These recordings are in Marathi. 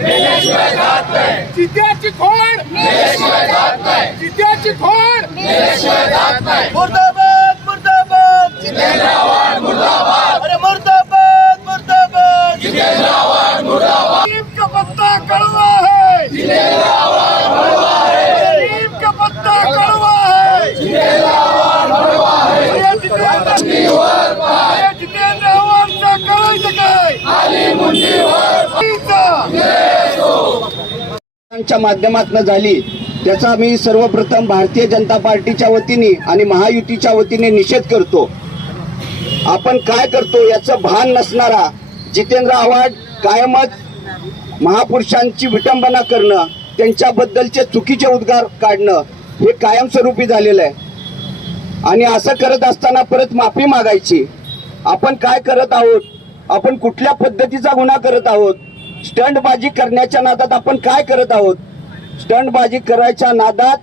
असो चित्याची खोड. चित्याची खोड मुर्दाबाद मुर्दाबाद अरे मुर्दाबाद मुर्दाबाद नीम का पत्ता कड़वा है नीम का पत्ता कड़वा है ये जितेंद्र ये जितेंद्र आव्हाडचं करायचं काय च्या माध्यमातून झाली. त्याचा मी सर्वप्रथम भारतीय जनता पार्टीच्या वतीने आणि महायुतीच्या वतीने निषेध करतो. आपण काय करतो याचं भान नसणारा जितेंद्र आव्हाड कायमच महापुरुषांची विटंबना करणं त्यांच्याबद्दलचे चुकीचे उद्गार काढणं हे कायमस्वरूपी झालेलं आहे. आणि असं करत असताना परत माफी मागायची. आपण काय करत आहोत? आपण कुठल्या पद्धतीचा गुन्हा करत आहोत? स्टंटबाजी करण्याच्या नादात आपण काय करत आहोत? स्टंटबाजी करायच्या नादात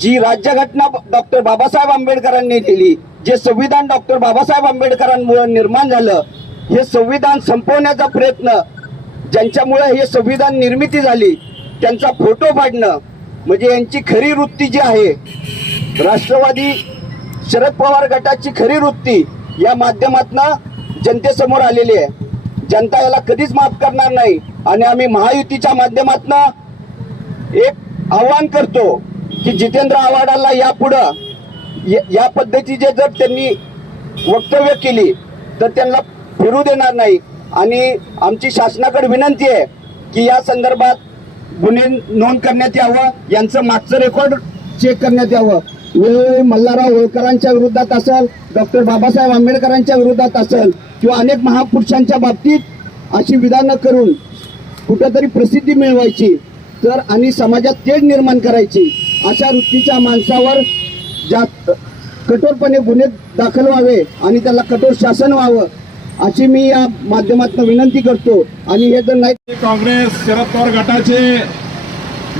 जी राज्यघटना डॉक्टर बाबासाहेब आंबेडकरांनी दिली जे संविधान डॉक्टर बाबासाहेब आंबेडकरांमुळे निर्माण झालं हे संविधान संपवण्याचा प्रयत्न ज्यांच्यामुळे हे संविधान निर्मिती झाली त्यांचा फोटो फाडणं म्हणजे यांची खरी वृत्ती जी आहे राष्ट्रवादी शरद पवार गटाची खरी वृत्ती या माध्यमातनं जनतेसमोर आलेली आहे. जनता याला कधीच माफ करणार नाही. आणि आम्ही महायुतीच्या माध्यमातून एक आव्हान करतो की जितेंद्र आव्हाडाला यापुढं या- या पद्धतीचे जर त्यांनी वक्तव्य केली तर त्यांना फिरू देणार नाही. आणि आमची शासनाकडे विनंती आहे की या संदर्भात गुन्हे नोंद करण्यात यावं यांचं मागचं रेकॉर्ड चेक करण्यात यावं. वेळोवेळी मल्हारराव होळकरांच्या विरोधात असेल डॉक्टर बाबासाहेब आंबेडकरांच्या विरोधात असेल किंवा अनेक महापुरुषांच्या बाबतीत अशी विधानं करून कुठंतरी प्रसिद्धी मिळवायची तर आणि समाजात तेढ निर्माण करायची अशा वृत्तीच्या माणसावर जास्त कठोरपणे गुन्हे दाखल व्हावे आणि त्याला कठोर शासन व्हावं अशी मी या माध्यमातून विनंती करतो. आणि हे जर नाही काँग्रेस शरद पवार गटाचे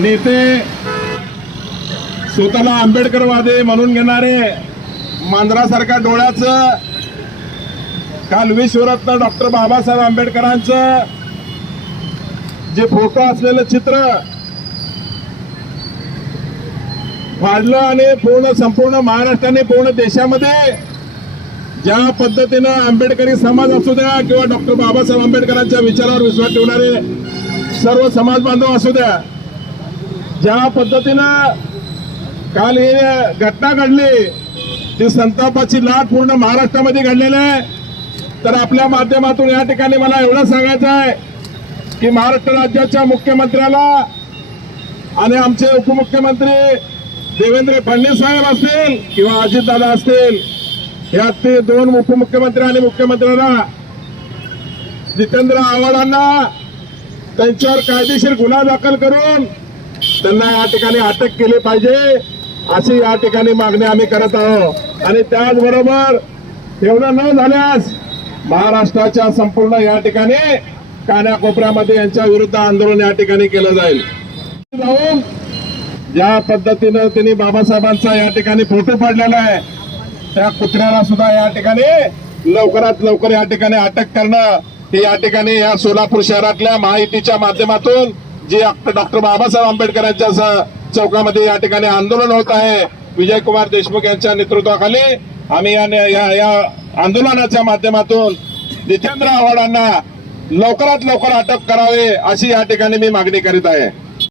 नेते स्वतःला आंबेडकरवादी म्हणून घेणारे मांजरासारख्या डोळ्याचं काल विश्वरत्न डॉक्टर बाबासाहेब आंबेडकरांचं जे फोटो असलेलं चित्र फाडलं आणि पूर्ण संपूर्ण महाराष्ट्राने पूर्ण देशामध्ये ज्या पद्धतीनं आंबेडकरी समाज असू द्या किंवा डॉक्टर बाबासाहेब आंबेडकरांच्या विचारावर विश्वास ठेवणारे सर्व समाज बांधव असू द्या ज्या पद्धतीनं काल ही घटना घडली ती संतापाची लाट पूर्ण महाराष्ट्रामध्ये घडलेली आहे. तर आपल्या माध्यमातून या ठिकाणी मला एवढं सांगायचं आहे की महाराष्ट्र राज्याच्या मुख्यमंत्र्याला आणि आमचे उपमुख्यमंत्री देवेंद्र फडणवीस साहेब असतील किंवा अजितदादा असतील या ते दोन उपमुख्यमंत्री आणि मुख्यमंत्र्यांना जितेंद्र आव्हाडांना त्यांच्यावर कायदेशीर गुन्हा दाखल करून त्यांना या ठिकाणी अटक केली पाहिजे अशी या ठिकाणी मागणी आम्ही करत आहोत. आणि त्याचबरोबर एवढं न झाल्यास महाराष्ट्राच्या संपूर्ण या ठिकाणी कान्याकोपऱ्यामध्ये यांच्या विरुद्ध आंदोलन या ठिकाणी केलं जाईल. जाऊन ज्या पद्धतीनं त्यांनी बाबासाहेबांचा या ठिकाणी फोटो पाडलेला आहे त्या कुत्र्याला सुद्धा या ठिकाणी लवकरात लवकर या ठिकाणी अटक करणं हे या ठिकाणी या सोलापूर शहरातल्या महायुतीच्या माध्यमातून जे डॉक्टर बाबासाहेब आंबेडकरांच्या चौकामध्ये या ठिकाणी आंदोलन होत आहे. विजयकुमार देशमुख यांच्या नेतृत्वाखाली आम्ही या या या आंदोलनाच्या माध्यमातून जितेंद्र आव्हाडांना लवकरात लवकर अटक करावे अशी या ठिकाणी मी मागणी करीत आहे.